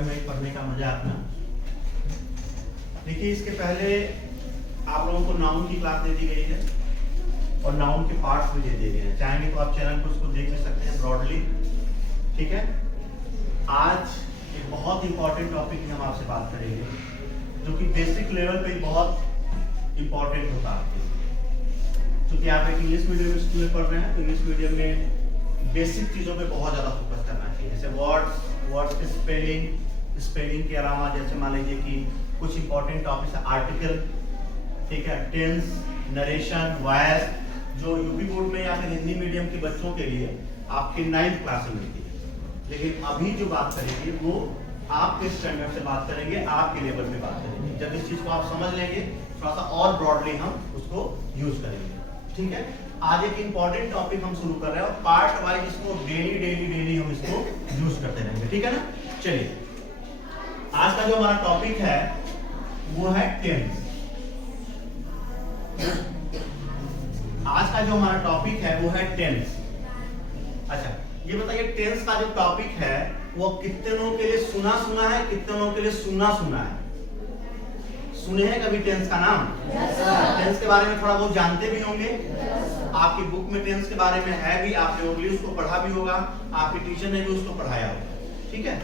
Drive में पढ़ने का मजा अपना। देखिए इसके पहले आप लोगों को नाउन की क्लास दे दी गई है और नाउन के पार्ट्स भी दे दिए गए हैं। चाहेंगे तो आप चैनल पर उसको देख भी सकते हैं ब्रॉडली, ठीक है। आज एक बहुत इंपॉर्टेंट टॉपिक की हम आपसे बात करेंगे जो कि बेसिक लेवल पे इंपॉर्टेंट होता है। क्योंकि आप एक इंग्लिश मीडियम स्कूल में पढ़ रहे हैं तो इंग्लिश मीडियम में बेसिक चीज़ों पे बहुत ज़्यादा फोकस करना चाहिए। जैसे वर्ड्स के स्पेलिंग के अलावा जैसे मान लीजिए कि कुछ इंपॉर्टेंट टॉपिक्स है, आर्टिकल, ठीक है, टेंस, नरेशन, वॉइस, जो यूपी बोर्ड में या फिर हिंदी मीडियम के बच्चों के लिए आपकी 9th क्लास में मिलती है। लेकिन अभी जो बात करेंगे वो आपके स्टैंडर्ड से बात करेंगे, आपके लेवल पे बात करेंगे। जब इस चीज़ को आप समझ लेंगे थोड़ा सा और ब्रॉडली हम उसको यूज करेंगे, ठीक है। आज एक इंपॉर्टेंट टॉपिक हम शुरू कर रहे हैं और पार्ट वाइज इसको डेली हम इसको यूज करते रहेंगे, ठीक है ना। चलिए आज का जो हमारा टॉपिक है वो है टेंस। आज का जो हमारा टॉपिक है वो है टेंस। अच्छा ये बताइए टेंस का जो टॉपिक है वो कितने लोगों के लिए सुना है, कितने लोगों के लिए सुना है? सुने हैं कभी टेंस का नाम? टेंस के बारे में थोड़ा बहुत जानते भी होंगे। आपकी बुक में टेंस के बारे में है भी, आपने ओनली उसको पढ़ा भी होगा, आपके टीचर ने भी उसको पढ़ाया होगा, ठीक है।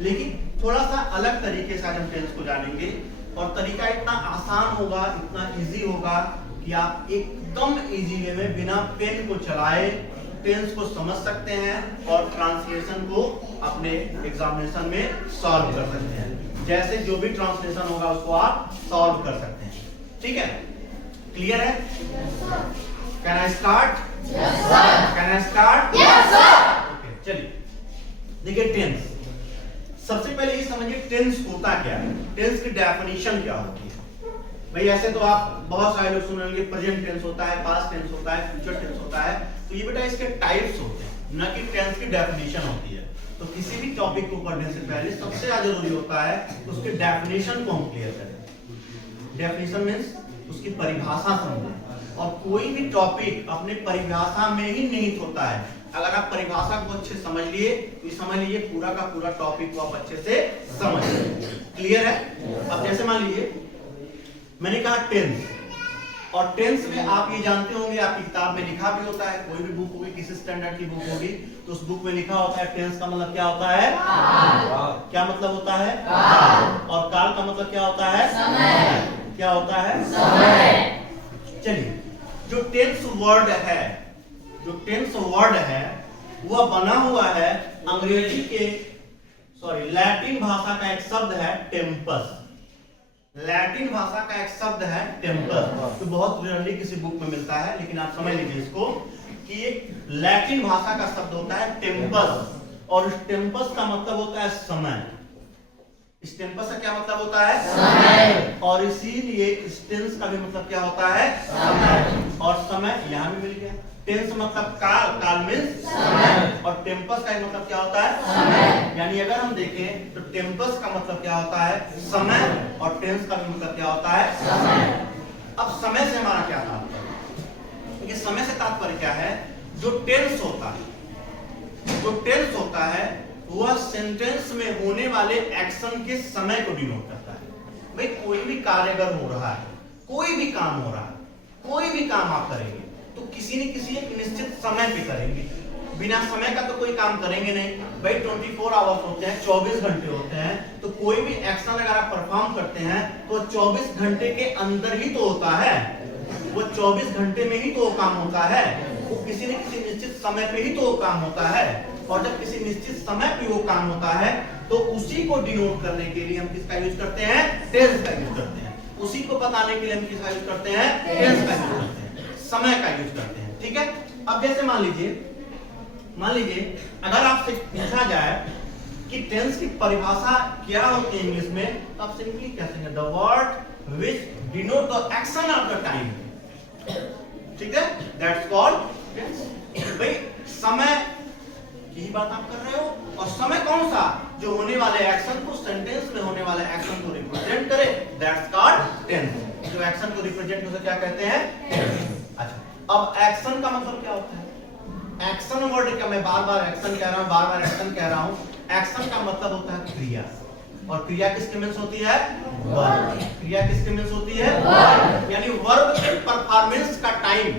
लेकिन थोड़ा सा अलग तरीके से आज हम टेंस को जानेंगे और तरीका इतना आसान होगा, इतना इजी होगा कि आप एकदम इजी वे में बिना पेन को चलाए टेंस को समझ सकते हैं और ट्रांसलेशन को अपने एग्जामिनेशन में सॉल्व कर सकते हैं। जैसे जो भी ट्रांसलेशन होगा उसको आप सॉल्व कर सकते हैं, ठीक है। क्लियर है? Can I start? Can I start? Okay चलिए देखिए टेंस। सबसे पहले ये समझिए टेंस होता क्या है, टेंस की डेफिनेशन क्या होती है। भाई ऐसे तो आप बहुत सारे लोग सुनेंगे प्रेजेंट टेंस होता है, पास्ट टेंस होता है, फ्यूचर टेंस होता है। तो ये बेटा इसके टाइप्स होते हैं, न कि टेंस की डेफिनेशन होती है। तो किसी भी टॉपिक को पढ़ने से पहले सबसे ज्यादा जरूरी होता है उसके डेफिनेशन को हम क्लियर करें। डेफिनेशन मींस उसकी परिभाषा समझें और कोई भी टॉपिक अपने परिभाषा में ही निहित होता है। अगर आप परिभाषा को अच्छे समझ लिए तो समझ लीजिए पूरा का पूरा टॉपिक को आप अच्छे से समझ लिए। क्लियर है? अब जैसे मान लीजिए मैंने कहा टेंस, और टेंस में आप ये जानते होंगे आपकी किताब में लिखा भी होता है, कोई भी बुक होगी, किसी स्टैंडर्ड की बुक होगी तो उस बुक में लिखा होता है टेंस का मतलब क्या होता है? क्या मतलब होता है? और काल का मतलब क्या होता है? समय। क्या होता है? समय। चलिए जो टेंस वर्ड है वह बना हुआ है अंग्रेजी के लैटिन भाषा का एक शब्द है टेम्पस। लैटिन भाषा का एक शब्द है टेम्पस, तो बहुत रेयरली किसी बुक में मिलता है, लेकिन आप समझ लीजिए इसको कि एक लैटिन भाषा का शब्द होता है टेम्पस और इस टेम्पस का मतलब होता है समय। इस टेम्पस का क्या मतलब होता है? समय। और इसीलिए इस टेंस का भी मतलब क्या होता है? समय। और समय यहाँ भी मिल गया। टेंस मतलब काल मींस समय और टेम्पस का मतलब क्या होता है? समय। यानी अगर हम देखें तो टेम्पस का मतलब क्या होता है? समय और टेंस का भी मतलब क्या होता है? समय। अब समय से हमारा क्या तात्पर्य? क्योंकि समय से तात्पर्य क्या है? जो टेंस होता है वह सेंटेंस में होने वाले एक्शन के समय को डिनोट करता है। भाई कोई भी कार्य अगर हो रहा है, कोई भी काम हो रहा है, कोई भी काम आप करेंगे तो किसी न किसी एक निश्चित समय पे करेंगे। बिना समय का तो कोई काम करेंगे नहीं। भाई 24 आवर्स होते हैं, 24 घंटे होते हैं, तो कोई भी एक्शन अगर आप परफॉर्म करते हैं तो 24 घंटे के अंदर ही तो होता है, वो 24 घंटे में ही तो काम होता है, वो किसी न किसी निश्चित समय पे ही तो काम होता है। और जब किसी निश्चित समय पे वो काम होता है तो उसी को डिनोट करने के लिए हम किसका यूज करते हैं? टेंस का यूज करते हैं। उसी को बताने के लिए हम किसका यूज करते हैं? टेंस का यूज करते हैं, समय का यूज करते हैं, ठीक है। अब जैसे मान लीजिए अगर आपसे पूछा जाए कि टेंस की परिभाषा क्या होती है इंग्लिश में, तो आप सिंपली कह सकते हैं the word which denote the action of the time, ठीक है, दैट्स कॉल्ड टेंस। भाई समय की बात आप कर रहे हो और समय कौन सा? जो होने वाले एक्शन को, सेंटेंस में होने वाले एक्शन को रिप्रेजेंट करे, दैट्स कॉल्ड टेंस। जो एक्शन को रिप्रेजेंट उसे क्या कहते हैं? टेंस। अच्छा अब एक्शन का मतलब क्या होता है? एक्शन वर्ड का मैं बार बार एक्शन कह रहा हूं, एक्शन का मतलब होता है क्रिया। और क्रिया किसके मीन्स होती है? वर्ब। क्रिया किसके मीन्स होती है? वर्ब। यानी वर्ब के परफॉर्मेंस का टाइम,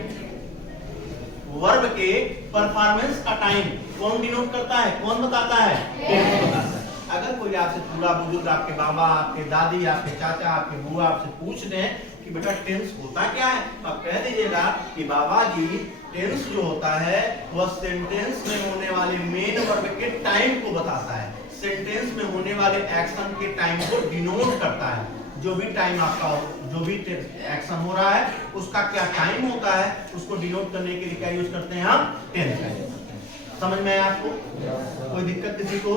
वर्ब के परफॉर्मेंस का टाइम कौन डिनोट करता है, कौन बताता है? टेंस बताता है। अगर कोई आपसे पूरा बुजुर्ग, आपके बाबा, आपके दादी, आपके चाचा, आपके बुआ आपसे पूछ दें कि बेटा टेंस होता क्या है, तो आप कह दीजिएगा कि बाबा जी टेंस जो होता है वह सेंटेंस में होने वाले मेन वर्ब के टाइम को बताता है, सेंटेंस में होने वाले एक्शन के टाइम को डिनोट करता है। जो भी टाइम आपका, जो भी एक्शन हो रहा है उसका क्या टाइम होता है, उसको डिनोट करने के लिए क्या यूज करते हैं हम? टेंस का यूज करते हैं। समझ में आया आपको? कोई दिक्कत किसी को?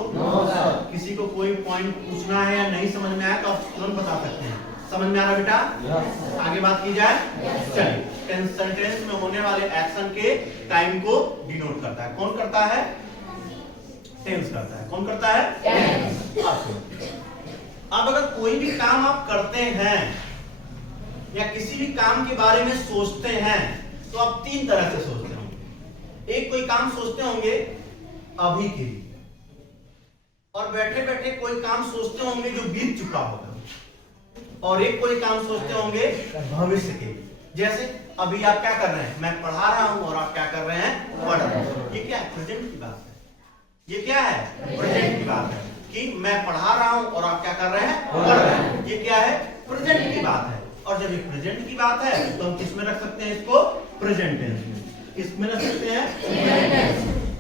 किसी को कोई पॉइंट पूछना है या नहीं समझ में आया तो आप तुरंत बता सकते हैं। समझ में आ रहा बेटा? आगे बात की जाए। चलिए, सेंटेंस में होने वाले एक्शन के टाइम को डिनोट करता है। कौन करता है? टेंस करता है। कौन करता है? टेंस। अब अगर कोई भी काम आप करते हैं या किसी भी काम के बारे में सोचते हैं तो आप तीन तरह से सोचते होंगे। एक, कोई काम सोचते होंगे अभी के लिए, और बैठे बैठे कोई काम सोचते होंगे जो बीत चुका होगा, और एक कोई काम सोचते होंगे भविष्य के लिए। जैसे अभी आप क्या कर रहे हैं? मैं पढ़ा रहा हूं और आप क्या कर रहे हैं? पढ़ रहे हैं। ये क्या है? प्रेजेंट की बात है। ये क्या है? प्रेजेंट की बात है कि मैं पढ़ा रहा हूं और आप क्या कर रहे हैं? पढ़ रहे हैं। ये क्या है? प्रेजेंट की बात है। और जब ये प्रेजेंट की बात है तो हम किस में रख सकते हैं इसको? प्रेजेंट टेंस में। किसमें रख सकते हैं?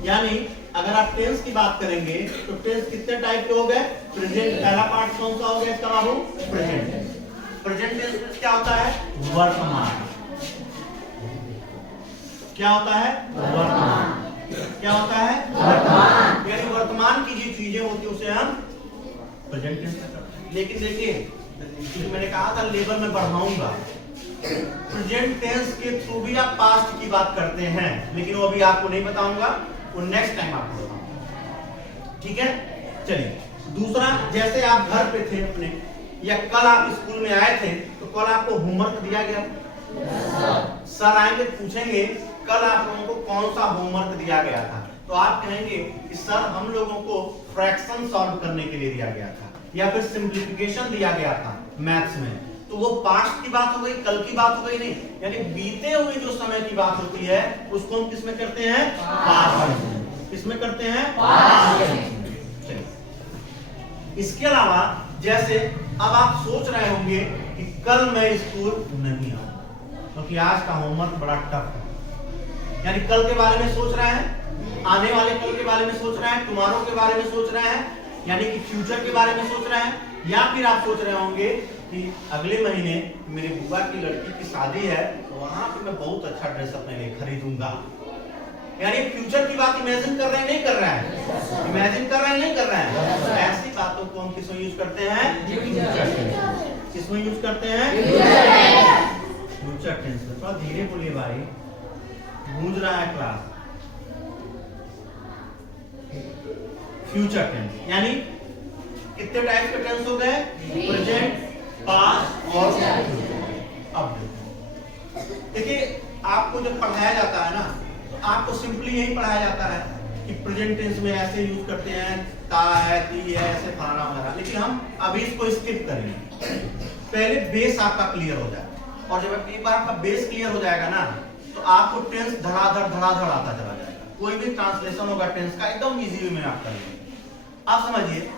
यानी अगर आप टेंस की बात करेंगे तो टेंस कितने टाइप के हो गए? प्रेजेंट पहला पार्ट कौन सा हो गया इसका बाबू? Present tense. प्रेजेंट टेंस क्या होता है? वर्तमान। क्या होता है? वर्तमान। क्या होता है? वर्तमान। यानी वर्तमान की जो चीजें होती है उसे हम प्रेजेंट टेंस में करते हैं। लेकिन देखिए, मैंने कहा था लेवल में बढ़ाऊंगा, प्रेजेंट टेंस के थ्रू भी आप पास्ट की बात करते हैं, लेकिन वो अभी आपको नहीं बताऊंगा, वो नेक्स्ट टाइम आपको बताऊंगा। ठीक है? चलिए, दूसरा, जैसे आप घर पे थे अपने, या कल आप स्कूल में आए थे, तो कल आपको होमवर्क दिया गया। सर आएंगे पूछेंगे कल आप लोगों को कौन सा होमवर्क दिया गया था, तो आप कहेंगे कि सर हम लोगों को फ्रैक्शन सॉल्व करने के लिए दिया गया था, या फिर सिंप्लीफिकेशन दिया गया था मैथ्स में। तो वो पास्ट की बात हो गई, कल की बात हो गई नहीं, यानी बीते हुए जो समय की बात होती है उसको हम किसमें करते हैं? पास्ट में। किसमें करते हैं? पास्ट में। इसके अलावा जैसे अब आप सोच रहे होंगे कि कल मैं स्कूल नहीं आऊंगा क्योंकि आज का होमवर्क बड़ा टफ है, यानी कल के बारे में सोच रहे हैं, आने वाले कल के बारे में सोच रहे हैं, टुमारो के बारे में सोच रहे हैं, यानी कि फ्यूचर के बारे में सोच रहे हैं। या फिर आप सोच रहे होंगे कि अगले महीने मेरे बुआ की लड़की की शादी है, तो वहां पे मैं बहुत अच्छा ड्रेस अपने लिए खरीदूंगा। यानी फ्यूचर की बात इमेजिन कर रहे हैं, नहीं कर रहे हैं? इमेजिन कर रहे हैं, नहीं कर रहे हैं? तो ऐसी बातों को हम किसमें यूज करते हैं? किसमें यूज करते हैं? फ्यूचर टेंस में। थोड़ा धीरे बोलिए भाई, गूंज रहा है क्लास। फ्यूचर टेंस यानी कितने टाइप के टेंस हो गए? प्रेजेंट, पास्ट और अब देखिए, आपको जब पढ़ाया जाता है ना, तो आपको सिंपली यही पढ़ाया जाता है कि प्रेजेंट टेंस में ऐसे यूज करते हैं, ता है, ती है, ऐसे फलाना वगैरह। लेकिन हम अभी इसको स्किप करेंगे, पहले बेस आपका क्लियर हो जाए, और जब एक बार आपका बेस क्लियर हो जाएगा ना, तो आपको टेंस धड़ाधड़ आता चला जाएगा। कोई भी ट्रांसलेशन होगा टेंस का एकदम इजी वे में आप करेंगे। आप समझिए,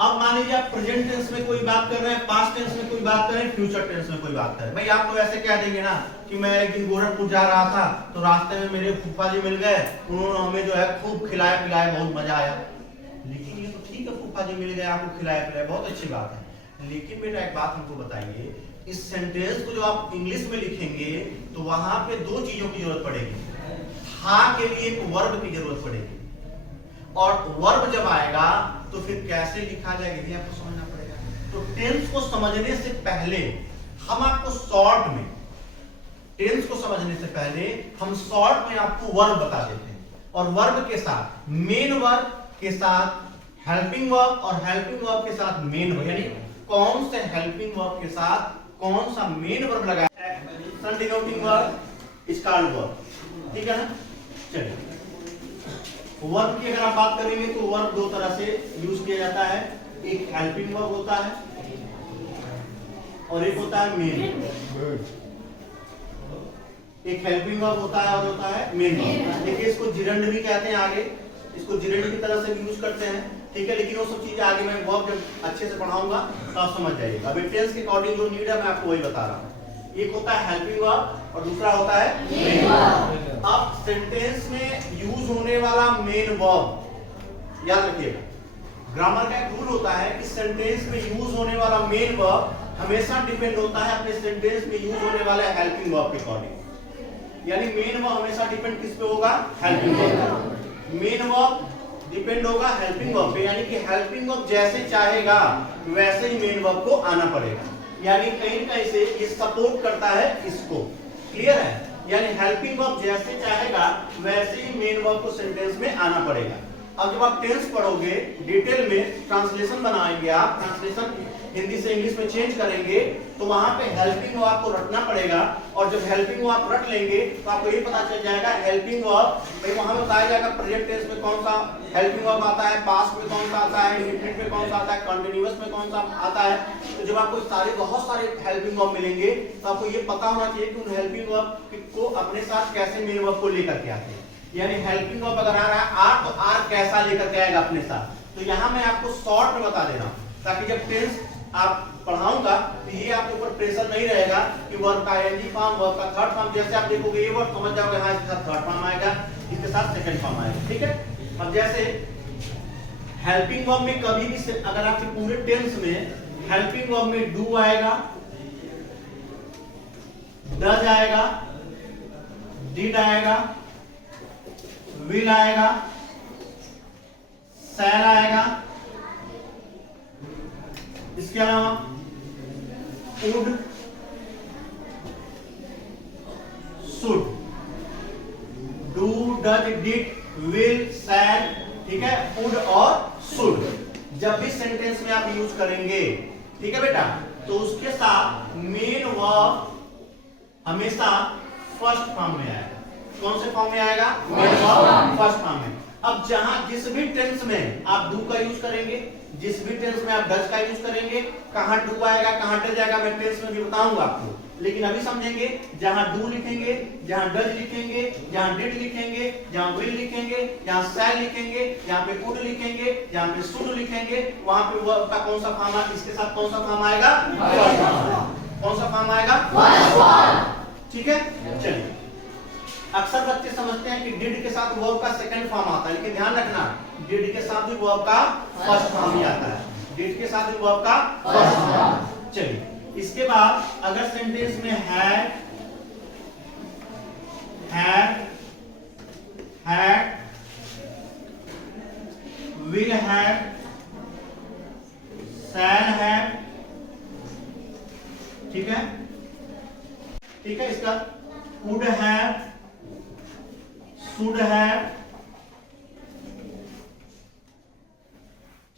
अब मान लीजिए आप प्रेजेंट टेंस में कोई बात कर रहे हैं, पास्ट टेंस में कोई बात कर रहे हैं, फ्यूचर टेंस में कोई बात कर रहे हैं। भाई आप तो ऐसे कह देंगे ना कि मैं एक दिन गोरखपुर जा रहा था, तो रास्ते में मेरे फूफा जी मिल गए, उन्होंने हमें जो है खूब खिलाया पिलाया, बहुत मजा आया। लेकिन ये तो ठीक है, फूफा जी मिल गए, आपको खिलाया पिलाया, बहुत अच्छी बात है। लेकिन बेटा एक बात हमको बताइए, इस सेंटेंस को जो आप इंग्लिश में लिखेंगे तो वहां पे दो चीजों की जरूरत पड़ेगी। हा के लिए एक वर्ब की जरूरत पड़ेगी, और वर्ब जब आएगा तो फिर कैसे लिखा जाएगा ये आपको समझना पड़ेगा। तो टेंस को समझने से पहले हम आपको शॉर्ट में, टेंस को समझने से पहले हम शॉर्ट में आपको वर्ब बता देते हैं, और वर्ब के साथ मेन वर्ब के साथ हेल्पिंग वर्ब, और हेल्पिंग वर्ब के साथ मेन वर्ब, यानी कौन से हेल्पिंग वर्ब के साथ कौन सा मेन वर्ब लगाया है, action denoting verb, start verb. ठीक है ना? चलिए, वर्ब की अगर आप बात करेंगे तो वर्ब दो तरह से यूज किया जाता है, एक हेल्पिंग वर्ब होता है और एक होता है मेन। एक हेल्पिंग वर्ब होता है और होता है मेन वर्ब। देखिए इसको जिरंड भी कहते हैं, आगे इसको जिरंड की तरह से भी यूज करते हैं, ठीक है। लेकिन वो सब चीजें आगे मैं वर्ब जब अच्छे से पढ़ाऊंगा तो आप समझ जाइएगा। अभी टेंस के अकॉर्डिंग जो नीड है मैं आपको वही बता रहा हूँ। एक होता है हेल्पिंग वर्ब और दूसरा होता है मेन वर्ब। अब सेंटेंस में यूज होने वाला मेन वर्ब याद रखिएगा, ग्रामर का एक रूल होता है कि सेंटेंस में यूज होने वाला मेन वर्ब हमेशा डिपेंड होता है अपने सेंटेंस में यूज होने वाले हेल्पिंग वर्ब के अकॉर्डिंग। यानी मेन वर्ब हमेशा डिपेंड किस पे होगा? Helping verb. Main verb depend होगा हेल्पिंग वर्ब पे, यानी कि हेल्पिंग वर्ब जैसे चाहेगा वैसे ही मेन वर्ब को आना पड़ेगा। यानी कहीं कहीं से ये सपोर्ट करता है इसको, क्लियर है? यानी हेल्पिंग वर्ब जैसे चाहेगा वैसे ही मेन वर्ब को सेंटेंस में आना पड़ेगा। अब जब आप टेंस पढ़ोगे डिटेल में, ट्रांसलेशन बनाएंगे आप, ट्रांसलेशन हिंदी से इंग्लिश में चेंज करेंगे तो वहां पे हेल्पिंग वर्ब आपको रटना पड़ेगा। और जब हेल्पिंग वर्ब आप रट लेंगे तो आपको ये पता चल जाएगा हेल्पिंग वर्ब भाई वहां बताया जाएगा प्रेजेंट टेंस में कौन सा हेल्पिंग वर्ब आता है, पास्ट में कौन सा आता है, इंडेफिनिट में कौन सा आता है, कंटीन्यूअस में कौन सा आता है। तो जब आपको सारे बहुत सारे हेल्पिंग वर्ब मिलेंगे तो आपको ये पता होना चाहिए कि उन हेल्पिंग वर्ब को अपने साथ कैसे मेन वर्ब को लेकर के आते हैं। यानी हेल्पिंग वर्ब अगर आ रहा है आर तो आर कैसा लेकर के आएगा अपने साथ। तो यहाँ मैं आपको शॉर्ट में बता दे रहा हूँ ताकि जब टेंस आप पढ़ाऊंगा तो ये आपके ऊपर प्रेशर नहीं रहेगा कि वर्ब का आईएनजी फॉर्म, वर्ब का थर्ड फॉर्म, जैसे आप देखोगे ये वर्ब समझ जाओगे हाँ इसके साथ थर्ड फॉर्म आएगा, इसके साथ सेकंड फॉर्म आएगा, ठीक है। अब जैसे हेल्पिंग वर्ब में कभी भी अगर आपके पूरे टेंस में हेल्पिंग वर्ब में डू आएगा, डज आएगा, डिड आएगा, विल आएगा, शैल आएगा, इसके अलावा would, should, do, does, did, will, shall, ठीक है, वुड और शुड जब भी सेंटेंस में आप यूज करेंगे, ठीक है बेटा, तो उसके साथ मेन वर्ब हमेशा फर्स्ट फॉर्म में आएगा। कौन से फॉर्म में आएगा? मेन वर्ब फर्स्ट फॉर्म में। अब जहां जिस भी टेंस में आप डू का यूज करेंगे, जिस भी टेंस में आप डज का यूज करेंगे, कहां डू आएगा कहां डज आएगा मैं टेंस में भी बताऊंगा आपको, लेकिन अभी समझेंगे जहां डू लिखेंगे, जहां डज लिखेंगे, जहां डिड लिखेंगे, जहां विल लिखेंगे, जहां शैल लिखेंगे, जहां पे वुड लिखेंगे, जहां पे शुड लिखेंगे, वहां पे वर्ब का कौन सा फॉर्म आएगा, इसके साथ कौन सा फॉर्म आएगा? कौन सा फॉर्म आएगा? ठीक है, चलिए। अक्सर बच्चे समझते हैं कि डिड के साथ वर्ब का सेकंड फॉर्म आता है, लेकिन ध्यान रखना डिड के साथ भी वर्ब का फर्स्ट फॉर्म ही आता है। डिड के साथ भी वर्ब का फर्स्ट फॉर्म। चलिए, इसके बाद अगर सेंटेंस में had, will have, shall have, ठीक है, ठीक है, इसका वुड हैव, शुड हैव,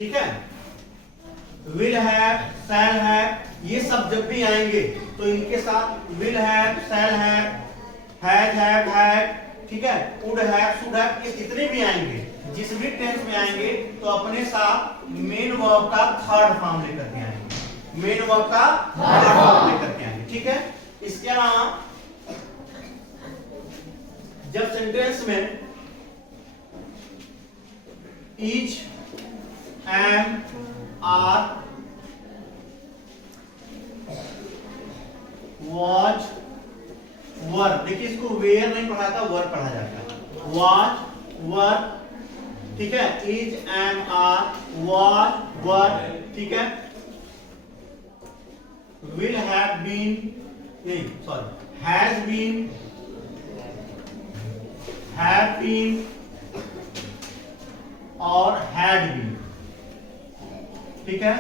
ठीक है, विल हैव, शैल हैव, ये सब जब भी आएंगे तो इनके साथ will have, shall have, has have, had, ठीक है, वुड हैव, शुड हैव, ये जितने भी आएंगे जिस भी टेंस में आएंगे तो अपने साथ मेन वर्ब का थर्ड फॉर्म लेकर के आएंगे, मेन वर्ब का थर्ड फॉर्म लेकर के आएंगे, ठीक है। इसके अलावा जब सेंटेंस में ईच, एम, आर, वॉच, वर, देखिए इसको वेयर नहीं पढ़ा था, वर पढ़ा जाता है, वॉच, वर, ठीक है, is, am, are, was, were, ठीक है, विल हैव बीन, नहीं sorry, has been, have been और हैड बीन, ठीक है,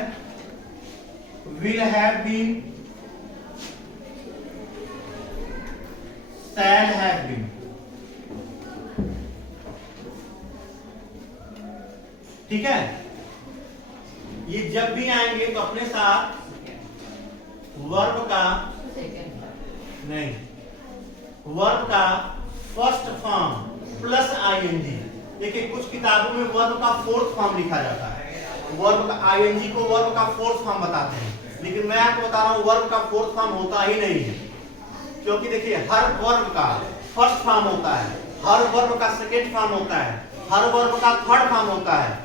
will have been, shall have been, ठीक है। ये जब भी आएंगे तो अपने साथ वर्ब का नहीं, वर्ब का फर्स्ट फॉर्म प्लस आईएनजी, देखिए कुछ किताबों में वर्ब का फोर्थ फॉर्म लिखा जाता है, वर्ब का आईएनजी को वर्ब का फोर्थ फॉर्म बताते हैं, लेकिन मैं आपको बता रहा हूं वर्ब का फोर्थ फॉर्म होता ही नहीं है, क्योंकि देखिए हर वर्ब का फर्स्ट फॉर्म होता है, हर वर्ब का सेकेंड फॉर्म होता है, हर वर्ब का थर्ड फॉर्म होता है,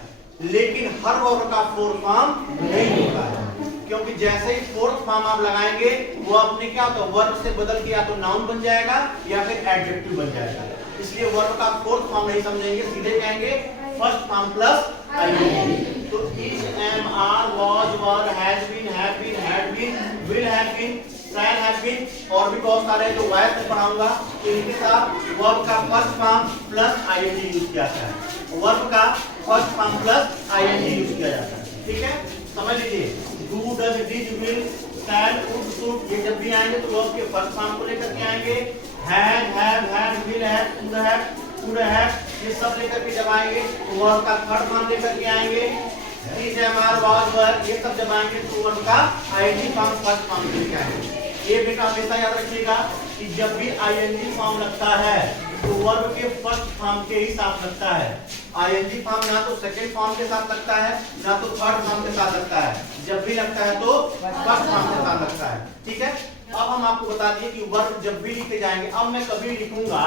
लेकिन हर वर्ब का फोर्थ फॉर्म नहीं होता है, क्योंकि जैसे ही फोर्थ फॉर्म आप लगाएंगे वो अपने क्या होता है वर्ब से बदल के या तो नाउन बन जाएगा या फिर एडजेक्टिव बन जाएगा, इसलिए वर्ब का फोर्थ फॉर्म नहीं समझेंगे, सीधे कहेंगे फर्स्ट फॉर्म प्लस आईएनजी। तो is, am, are, was, were, has been, have been, had been, will have been, shall have been और भी बहुत सारे जो वाइस में पढ़ाऊंगा, इनके साथ वर्ब का first form plus ING use किया जाता है, वर्ब का first form plus ING use किया जाता है, ठीक है, समझ लीजिए। Do, does, did, will, shall, would, should ये जब भी आएंगे तो वर्ब के फर्स्ट फॉर्म को लेकर के आएंगे, had, have, had, will have, could have ये सब लेकर के जब आएंगे तो वर्ब का थर्ड फॉर्म लेकर के आएंगे, इज, एम, आर, वाज, वर ये सब जब आएंगे तो वर्ब का आईएनजी फॉर्म फर्स्ट फॉर्म लेकर आएंगे। ये बेटा हमेशा याद रखिएगा कि जब भी आईएनजी फॉर्म लगता है तो वर्ब के फर्स्ट फॉर्म के ही साथ लगता है, आईएनजी फॉर्म ना तो सेकंड फॉर्म के साथ लगता है ना तो थर्ड फॉर्म के साथ लगता है, जब भी लगता है तो फर्स्ट फॉर्म के साथ लगता है, ठीक है। अब हम आपको बता दिए कि वर्ब जब भी लिखे जाएंगे, अब मैं कभी लिखूंगा,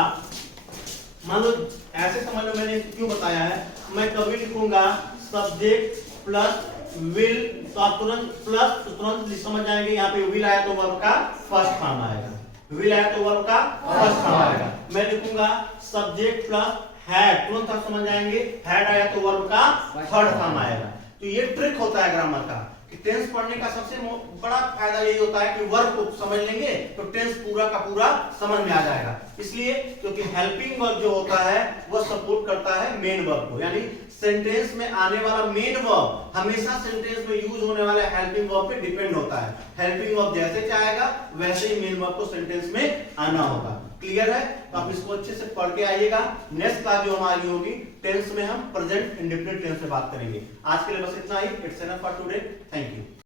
मान लो ऐसे समझ लो मैंने क्यों बताया है, मैं कभी लिखूंगा सब्जेक्ट प्लस विल तो आप तुरंत समझ जाएंगे यहाँ पे विल आया तो वर्ब का फर्स्ट फॉर्म आएगा, विल आया तो वर्ब का फर्स्ट फॉर्म आएगा। मैं लिखूंगा सब्जेक्ट प्लस हैड, तुरंत आप समझ जाएंगे हैड आया तो वर्ब का थर्ड फॉर्म आएगा। तो ये ट्रिक होता है ग्रामर का कि टेंस पढ़ने का सबसे बड़ा फायदा यही होता है कि वर्ब को समझ लेंगे तो टेंस पूरा का पूरा समझ में आ जाएगा, इसलिए क्योंकि हेल्पिंग वर्ब जो होता है वो सपोर्ट करता है मेन वर्ब को, यानी सेंटेंस में आने वाला मेन वर्ब हमेशा सेंटेंस में यूज होने वाले हेल्पिंग वर्ब पे डिपेंड होता है, हेल्पिंग वर्ब जैसे चाहेगा वैसे ही मेन वर्ब को सेंटेंस में आना होगा। क्लियर है? तो आप इसको अच्छे से पढ़ के आइएगा। नेक्स्ट क्लास जो हमारी होगी टेंस में हम प्रेजेंट इंडेफिनिट टेंस पे बात करेंगे। आज के लिए बस इतना ही। It's enough for today. Thank you.